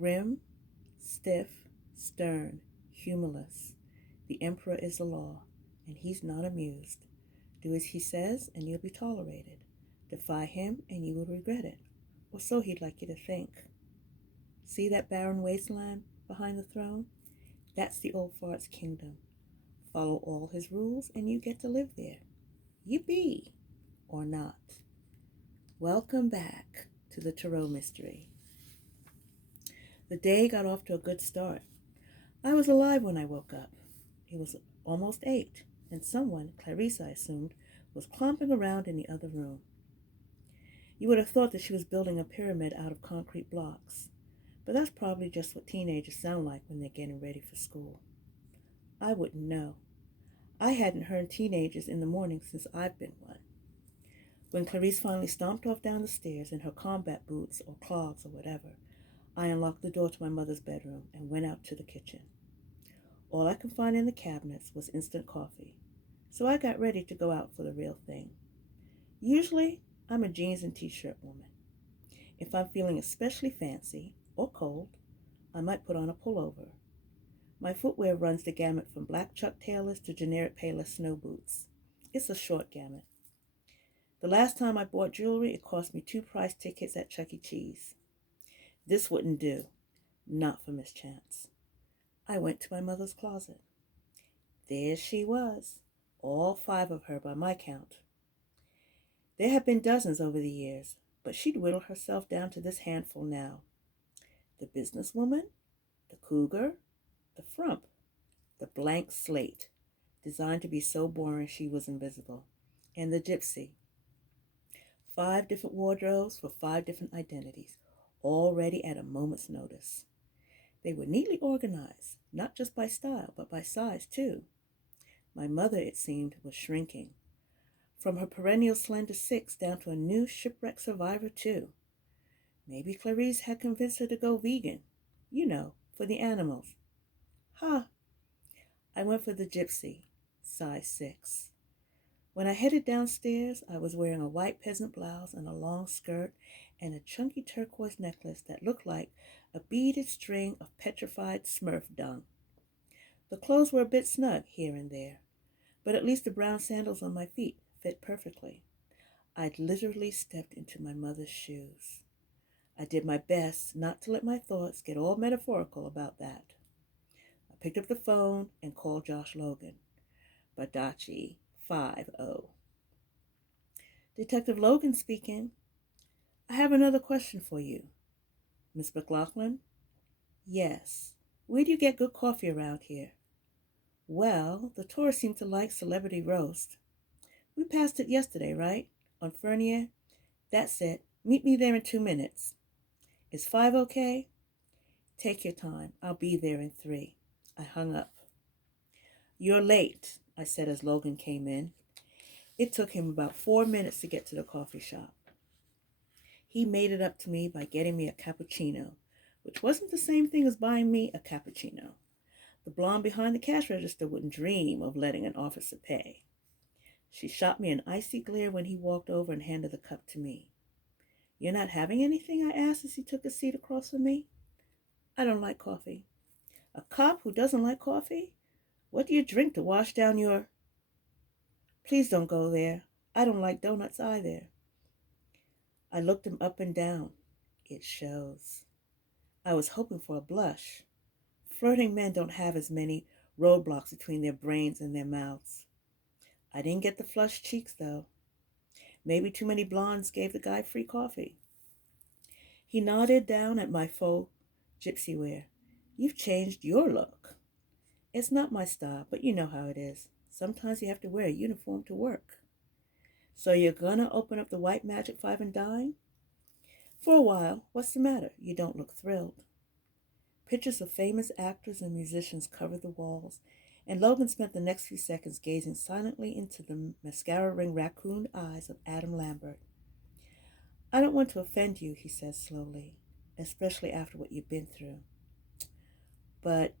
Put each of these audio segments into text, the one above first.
Grim, stiff, stern, humorless. The emperor is the law, and he's not amused. Do as he says, and you'll be tolerated. Defy him, and you will regret it. Or so he'd like you to think. See that barren wasteland behind the throne? That's the old fart's kingdom. Follow all his rules, and you get to live there. Yippee! Or not. Welcome back to the Tarot Mystery. The day got off to a good start. I was alive when I woke up. It was almost 8, and someone, Clarice I assumed, was clomping around in the other room. You would have thought that she was building a pyramid out of concrete blocks, but that's probably just what teenagers sound like when they're getting ready for school. I wouldn't know. I hadn't heard teenagers in the morning since I've been one. When Clarice finally stomped off down the stairs in her combat boots or clogs or whatever, I unlocked the door to my mother's bedroom and went out to the kitchen. All I could find in the cabinets was instant coffee, so I got ready to go out for the real thing. Usually, I'm a jeans and t-shirt woman. If I'm feeling especially fancy or cold, I might put on a pullover. My footwear runs the gamut from black Chuck Taylors to generic Payless snow boots. It's a short gamut. The last time I bought jewelry, it cost me 2 prize tickets at Chuck E. Cheese. This wouldn't do. Not for Miss Chance. I went to my mother's closet. There she was, all 5 of her by my count. There have been dozens over the years, but she'd whittled herself down to this handful now. The businesswoman, the cougar, the frump, the blank slate, designed to be so boring she was invisible, and the gypsy. 5 different wardrobes for 5 different identities, all ready at a moment's notice. They were neatly organized, not just by style, but by size, too. My mother, it seemed, was shrinking. From her perennial slender 6 down to a new shipwreck survivor, too. Maybe Clarice had convinced her to go vegan. You know, for the animals. Huh. I went for the gypsy, size 6. When I headed downstairs, I was wearing a white peasant blouse and a long skirt and a chunky turquoise necklace that looked like a beaded string of petrified Smurf dung. The clothes were a bit snug here and there, but at least the brown sandals on my feet fit perfectly. I'd literally stepped into my mother's shoes. I did my best not to let my thoughts get all metaphorical about that. I picked up the phone and called Josh Logan. Badachi 5-0. Detective Logan speaking. I have another question for you. Miss McLaughlin? Yes. Where do you get good coffee around here? Well, the tourists seem to like Celebrity Roast. We passed it yesterday, right? On Fernier? That's it. Meet me there in 2 minutes. Is 5 okay? Take your time. I'll be there in 3. I hung up. You're late, I said as Logan came in. It took him about 4 minutes to get to the coffee shop. He made it up to me by getting me a cappuccino, which wasn't the same thing as buying me a cappuccino. The blonde behind the cash register wouldn't dream of letting an officer pay. She shot me an icy glare when he walked over and handed the cup to me. You're not having anything? I asked as he took a seat across from me. I don't like coffee. A cop who doesn't like coffee? What do you drink to wash down your... Please don't go there. I don't like donuts either. I looked him up and down. It shows. I was hoping for a blush. Flirting men don't have as many roadblocks between their brains and their mouths. I didn't get the flushed cheeks, though. Maybe too many blondes gave the guy free coffee. He nodded down at my faux gypsy wear. You've changed your look. It's not my style, but you know how it is. Sometimes you have to wear a uniform to work. So you're gonna open up the White Magic 5 and dine? For a while. What's the matter? You don't look thrilled. Pictures of famous actors and musicians covered the walls, and Logan spent the next few seconds gazing silently into the mascara-ring raccoon eyes of Adam Lambert. I don't want to offend you, he said slowly, especially after what you've been through. But,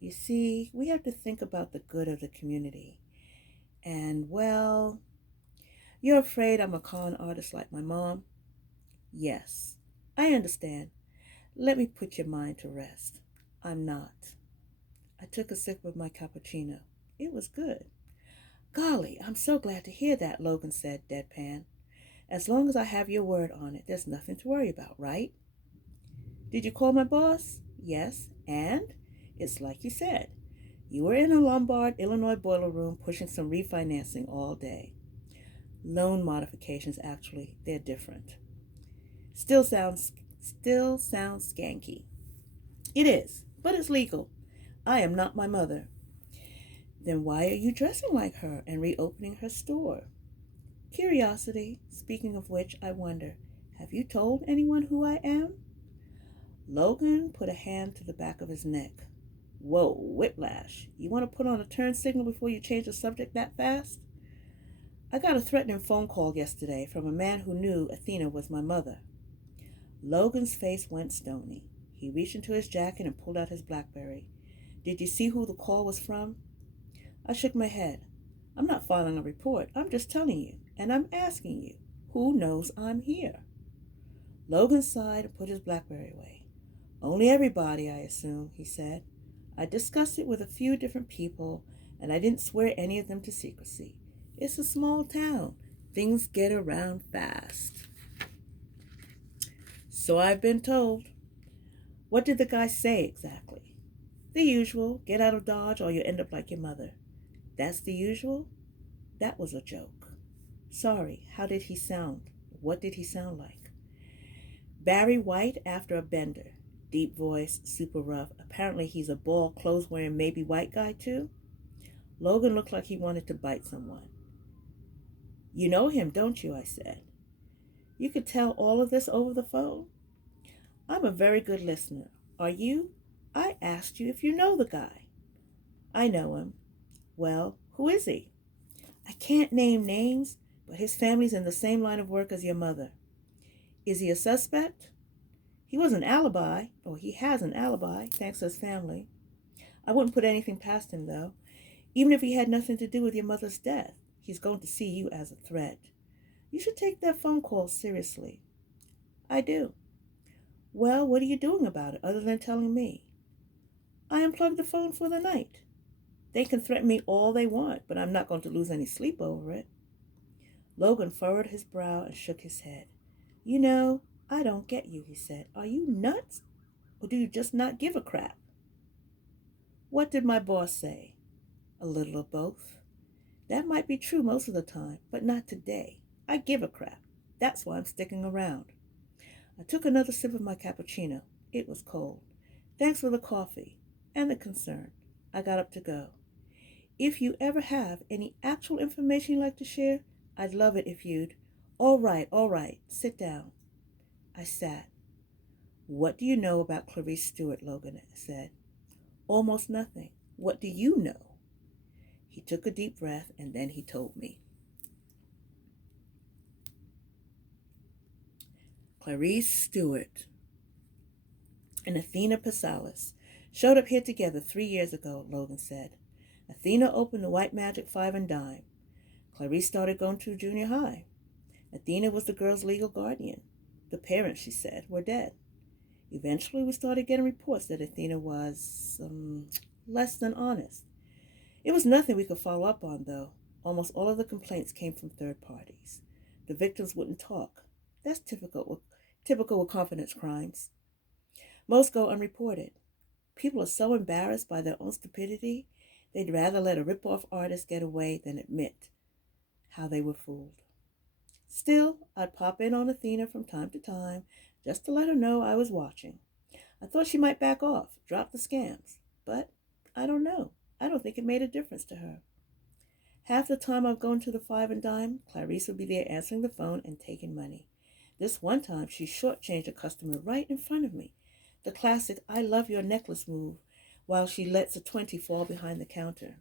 you see, we have to think about the good of the community. And, well, you're afraid I'm a con artist like my mom? Yes, I understand. Let me put your mind to rest. I'm not. I took a sip of my cappuccino. It was good. Golly, I'm so glad to hear that, Logan said, deadpan. As long as I have your word on it, there's nothing to worry about, right? Did you call my boss? Yes, and? It's like you said. You were in a Lombard, Illinois boiler room pushing some refinancing all day. Loan modifications, actually, they're different. Still sounds skanky. It is, but it's legal. I am not my mother. Then why are you dressing like her and reopening her store? Curiosity. Speaking of which, I wonder, have you told anyone who I am? Logan put a hand to the back of his neck. Whoa, whiplash. You want to put on a turn signal before you change the subject that fast? I got a threatening phone call yesterday from a man who knew Athena was my mother. Logan's face went stony. He reached into his jacket and pulled out his BlackBerry. Did you see who the call was from? I shook my head. I'm not filing a report. I'm just telling you. And I'm asking you, who knows I'm here? Logan sighed and put his BlackBerry away. Only everybody, I assume, he said. I discussed it with a few different people, and I didn't swear any of them to secrecy. It's a small town. Things get around fast. So I've been told. What did the guy say exactly? The usual. Get out of Dodge or you end up like your mother. That's the usual? That was a joke. Sorry, how did he sound? What did he sound like? Barry White after a bender. Deep voice, super rough. Apparently he's a bald, clothes-wearing, maybe white guy too. Logan looked like he wanted to bite someone. You know him, don't you? I said. You could tell all of this over the phone? I'm a very good listener. Are you? I asked you if you know the guy. I know him. Well, who is he? I can't name names, but his family's in the same line of work as your mother. Is he a suspect? He was an alibi, or he has an alibi, thanks to his family. I wouldn't put anything past him, though. Even if he had nothing to do with your mother's death, he's going to see you as a threat. You should take that phone call seriously. I do. Well, what are you doing about it, other than telling me? I unplugged the phone for the night. They can threaten me all they want, but I'm not going to lose any sleep over it. Logan furrowed his brow and shook his head. You know, I don't get you, he said. Are you nuts? Or do you just not give a crap? What did my boss say? A little of both. That might be true most of the time, but not today. I give a crap. That's why I'm sticking around. I took another sip of my cappuccino. It was cold. Thanks for the coffee and the concern. I got up to go. If you ever have any actual information you'd like to share, I'd love it if you'd. All right. Sit down. I sat. What do you know about Clarice Stewart? Logan said. Almost nothing. What do you know? He took a deep breath and then he told me. Clarice Stewart and Athena Pasalis showed up here together 3 years ago, Logan said. Athena opened the White Magic 5 and Dime. Clarice started going to junior high. Athena was the girl's legal guardian. The parents, she said, were dead. Eventually, we started getting reports that Athena was less than honest. It was nothing we could follow up on, though. Almost all of the complaints came from third parties. The victims wouldn't talk. That's typical with confidence crimes. Most go unreported. People are so embarrassed by their own stupidity, they'd rather let a rip-off artist get away than admit how they were fooled. Still, I'd pop in on Athena from time to time just to let her know I was watching. I thought she might back off, drop the scams, but I don't know. I don't think it made a difference to her. Half the time I've gone to the 5 and Dime, Clarice would be there answering the phone and taking money. This one time, she shortchanged a customer right in front of me. The classic I love your necklace move, while she lets a 20 fall behind the counter.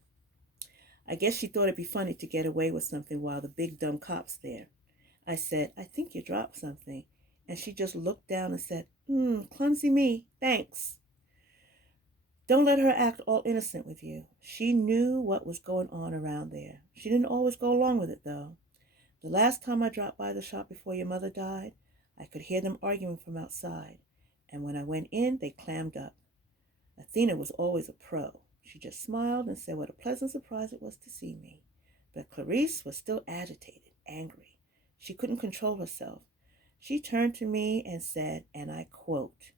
I guess she thought it'd be funny to get away with something while the big dumb cop's there. I said, I think you dropped something. And she just looked down and said, clumsy me, thanks. Don't let her act all innocent with you. She knew what was going on around there. She didn't always go along with it, though. The last time I dropped by the shop before your mother died, I could hear them arguing from outside. and when I went in, they clammed up. Athena was always a pro. She just smiled and said what a pleasant surprise it was to see me. But Clarice was still agitated, angry. She couldn't control herself. She turned to me and said, and I quote,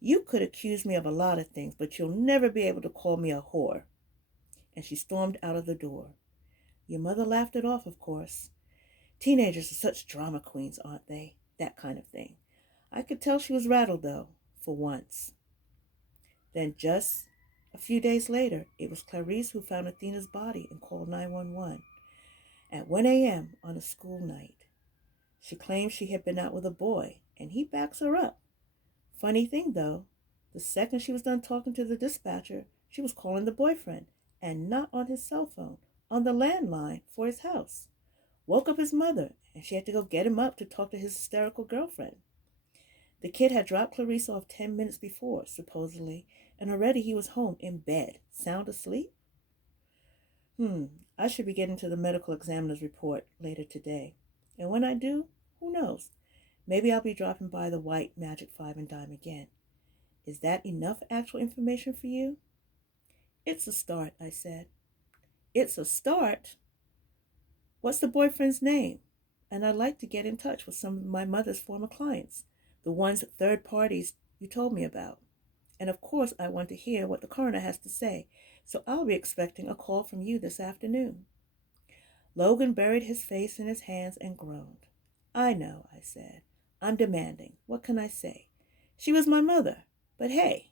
"You could accuse me of a lot of things, but you'll never be able to call me a whore." And she stormed out of the door. Your mother laughed it off, of course. Teenagers are such drama queens, aren't they? That kind of thing. I could tell she was rattled, though, for once. Then just a few days later, it was Clarice who found Athena's body and called 911 at 1 a.m. on a school night. She claimed she had been out with a boy, and he backs her up. Funny thing, though, the second she was done talking to the dispatcher, she was calling the boyfriend, and not on his cell phone, on the landline for his house. Woke up his mother, and she had to go get him up to talk to his hysterical girlfriend. The kid had dropped Clarice off 10 minutes before, supposedly, and already he was home in bed, sound asleep. I should be getting to the medical examiner's report later today. And when I do, who knows? Maybe I'll be dropping by the White Magic 5 and Dime again. Is that enough actual information for you? It's a start, I said. It's a start? What's the boyfriend's name? And I'd like to get in touch with some of my mother's former clients, the ones at third parties you told me about. And of course, I want to hear what the coroner has to say, so I'll be expecting a call from you this afternoon. Logan buried his face in his hands and groaned. I know, I said. I'm demanding. What can I say? She was my mother. But hey,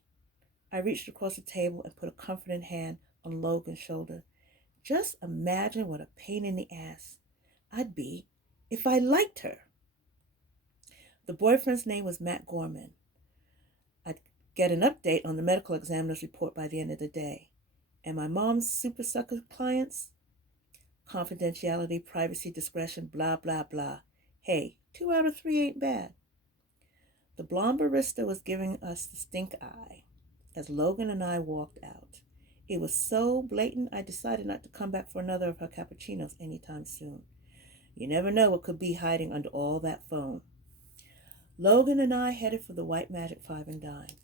I reached across the table and put a comforting hand on Logan's shoulder. Just imagine what a pain in the ass I'd be if I liked her. The boyfriend's name was Matt Gorman. I'd get an update on the medical examiner's report by the end of the day. And my mom's super sucker clients? Confidentiality, privacy, discretion, blah, blah, blah. Hey, 2 out of 3 ain't bad. The blonde barista was giving us the stink eye as Logan and I walked out. It was so blatant I decided not to come back for another of her cappuccinos anytime soon. You never know what could be hiding under all that foam. Logan and I headed for the White Magic 5 and Dime.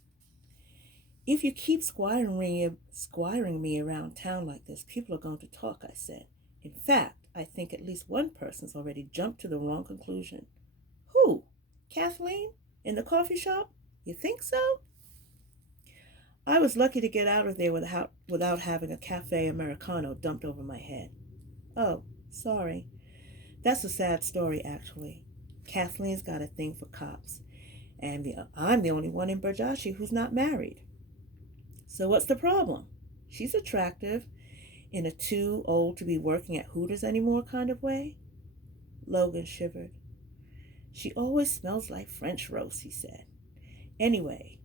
If you keep squiring me around town like this, people are going to talk, I said. In fact, I think at least one person's already jumped to the wrong conclusion. Who? Kathleen? In the coffee shop? You think so? I was lucky to get out of there without having a cafe Americano dumped over my head. Oh, sorry. That's a sad story, actually. Kathleen's got a thing for cops, and I'm the only one in Burjashi who's not married. So what's the problem? She's attractive, in a too old to be working at Hooters anymore kind of way. Logan shivered. She always smells like French roast, he said. Anyway,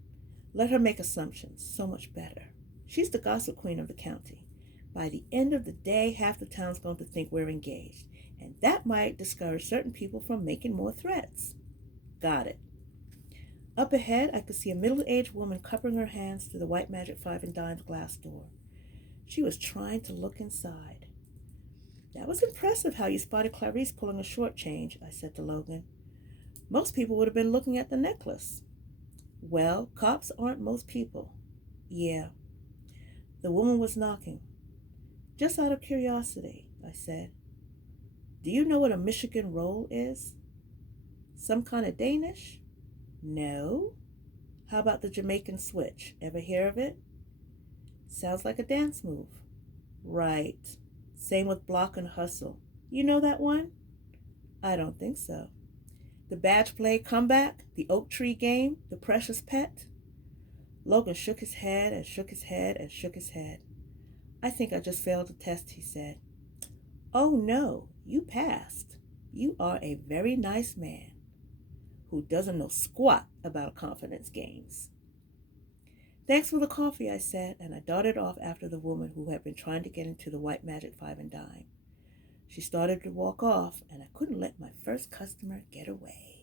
let her make assumptions, so much better. She's the gossip queen of the county. By the end of the day, half the town's going to think we're engaged, and that might discourage certain people from making more threats. Got it. Up ahead, I could see a middle-aged woman cupping her hands through the White Magic 5 and Dime's glass door. She was trying to look inside. That was impressive how you spotted Clarice pulling a short change, I said to Logan. Most people would have been looking at the necklace. Well, cops aren't most people. Yeah. The woman was knocking. Just out of curiosity, I said. Do you know what a Michigan roll is? Some kind of Danish? No. How about the Jamaican switch? Ever hear of it? Sounds like a dance move. Right. Same with block and hustle. You know that one? I don't think so. The badge play comeback, the oak tree game, the precious pet? Logan shook his head and shook his head and shook his head. I think I just failed the test, he said. Oh no, you passed. You are a very nice man who doesn't know squat about confidence games. Thanks for the coffee, I said, and I darted off after the woman who had been trying to get into the White Magic 5 and Dime. She started to walk off, and I couldn't let my first customer get away.